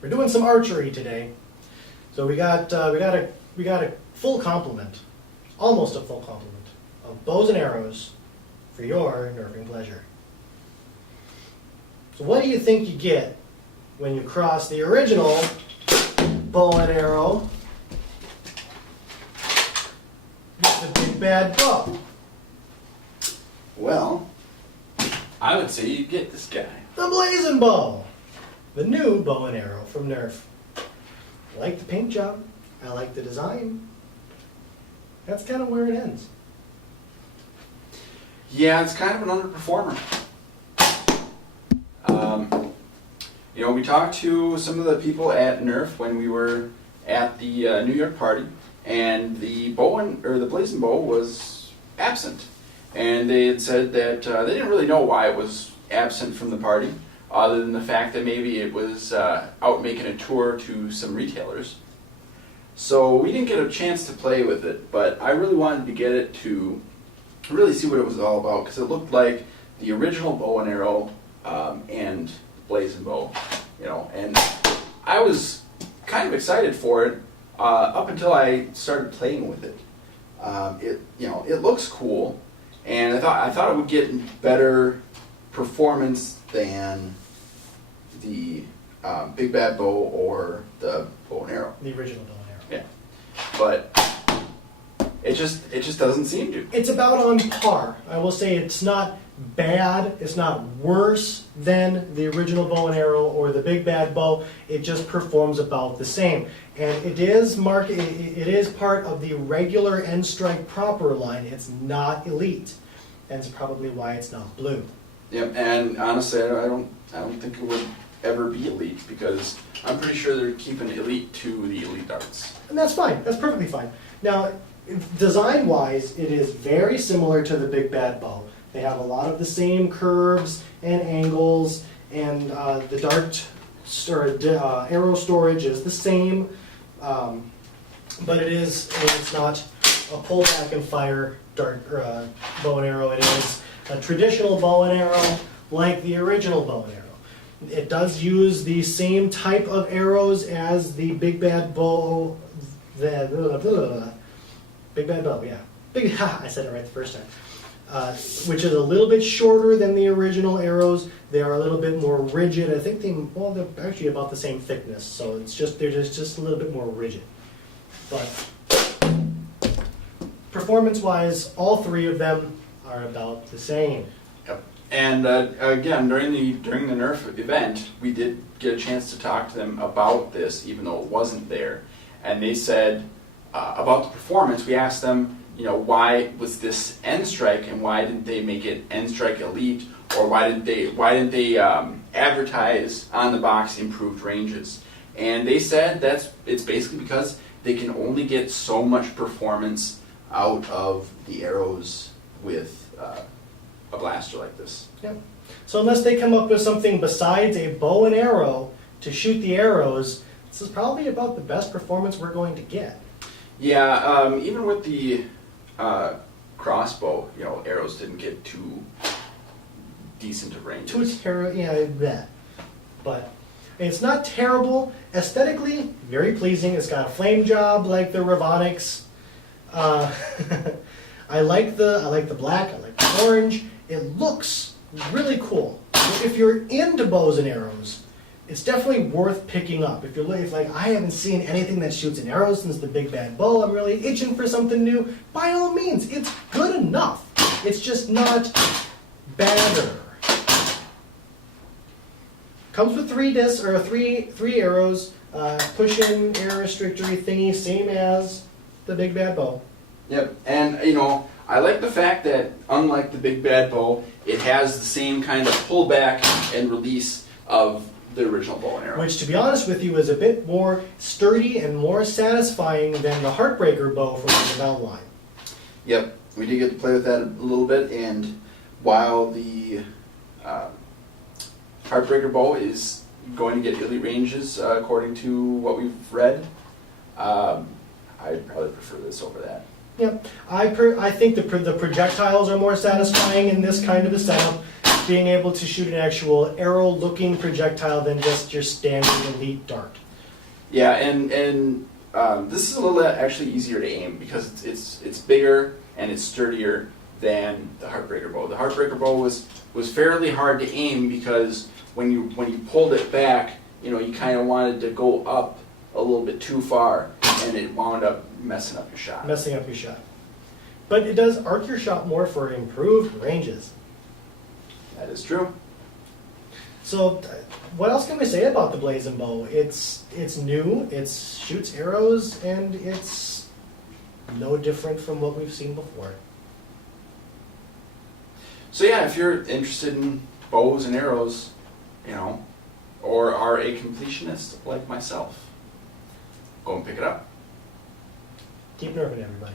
we're doing some archery today. So we got a full complement, almost a full complement of bows and arrows for your nerfing pleasure. So what do you think you get when you cross the original bow and arrow with the big bad bow? Well, I would say you get this guy. The Blazin Bow, the new bow and arrow from Nerf. I like the paint job. I like the design. That's kind of where it ends. Yeah, it's kind of an underperformer. You know, we talked to some of the people at Nerf when we were at the New York party, and the Blazin Bow was absent. And they had said that they didn't really know why it was absent from the party, other than the fact that maybe it was out making a tour to some retailers. So we didn't get a chance to play with it, but I really wanted to get it to really see what it was all about, because it looked like the original bow and arrow and Blazin Bow, you know, and I was kind of excited for it up until I started playing with it. It looks cool, and I thought it would get better performance than the Big Bad Bow or the bow and arrow. The original bow and arrow. Yeah, but it just doesn't seem to. It's about on par. I will say it's not bad. It's not worse than the original bow and arrow or the Big Bad Bow. It just performs about the same. And it is part of the regular End Strike Proper line. It's not elite. That's probably why it's not blue. Yep, and honestly, I don't think it would ever be elite, because I'm pretty sure they're keeping elite to the elite darts. And that's fine. That's perfectly fine. Now, design-wise, it is very similar to the Big Bad Bow. They have a lot of the same curves and angles, and the arrow storage is the same, but it's not a pull back and fire bow and arrow. It is a traditional bow and arrow like the original bow and arrow. It does use the same type of arrows as the Big Bad Bow. Big Bad Bow, yeah. I said it right the first time. Which is a little bit shorter than the original arrows. They are a little bit more rigid. I think they're actually about the same thickness, so they're just a little bit more rigid. But performance-wise, all three of them are about the same. Yep. And again, during the Nerf event, we did get a chance to talk to them about this, even though it wasn't there. And they said about the performance. We asked them, you know, why was this End Strike, and why didn't they make it End Strike Elite, or why didn't they advertise on the box improved ranges? And they said it's basically because they can only get so much performance out of the arrows with a blaster like this. Yeah. So unless they come up with something besides a bow and arrow to shoot the arrows, this is probably about the best performance we're going to get. Yeah, even with the crossbow, you know, arrows didn't get too decent of range. Too terrible, yeah, I bet. But it's not terrible. Aesthetically, very pleasing. It's got a flame job like the Ravonics. I like the black. I like the orange. It looks really cool. If you're into bows and arrows, it's definitely worth picking up. If like I haven't seen anything that shoots an arrow since the Big Bad Bow, I'm really itching for something new. By all means, it's good enough. It's just not badder. Comes with three arrows, push-in air restrictory thingy, same as the Big Bad Bow. Yep, and you know, I like the fact that unlike the Big Bad Bow, it has the same kind of pullback and release of the original bow and arrow. Which, to be honest with you, is a bit more sturdy and more satisfying than the Heartbreaker bow from the Bell line. Yep, we did get to play with that a little bit, and while the Heartbreaker bow is going to get elite ranges according to what we've read, I'd probably prefer this over that. Yep, I think the projectiles are more satisfying in this kind of a setup. being able to shoot an actual arrow-looking projectile than just your standard elite dart. Yeah, and this is a little actually easier to aim because it's bigger and it's sturdier than the Heartbreaker bow. The Heartbreaker bow was fairly hard to aim because when you pulled it back, you kind of wanted to go up a little bit too far, and it wound up messing up your shot. Messing up your shot. But it does arc your shot more for improved ranges. That is true. So, what else can we say about the Blazin Bow? It's new, it shoots arrows, and it's no different from what we've seen before. So yeah, if you're interested in bows and arrows, or are a completionist like myself, go and pick it up. Keep nerfing, everybody.